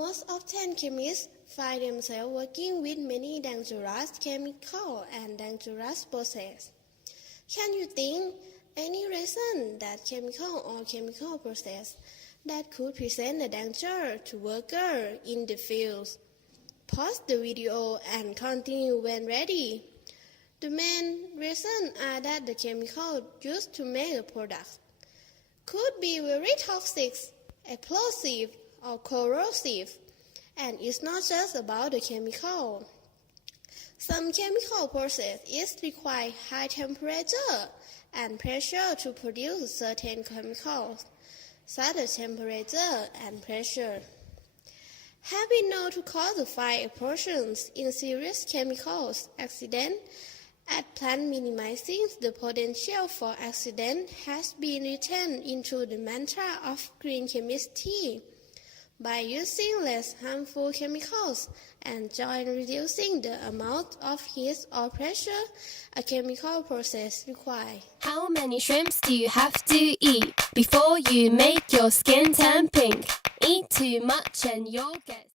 Most often, chemists find themselves working with many dangerous chemicals and dangerous processes. Can you think any reason that chemical process that could present a danger to workers in the field? Pause the video and continue when ready. The main reasons are that the chemical used to make a product could be very toxic, explosive, or corrosive, and it's not just about the chemical. Some chemical processes require high temperature and pressure to produce certain chemicals, such as temperature and pressure have been known to cause the fire explosions in serious chemicals accidents. At plant minimizing the potential for accident has been written into the mantra of green chemistry. By using less harmful chemicals and join reducing the amount of heat or pressure a chemical process requires. How many shrimps do you have to eat before you make your skin turn pink? Eat too much and you'll get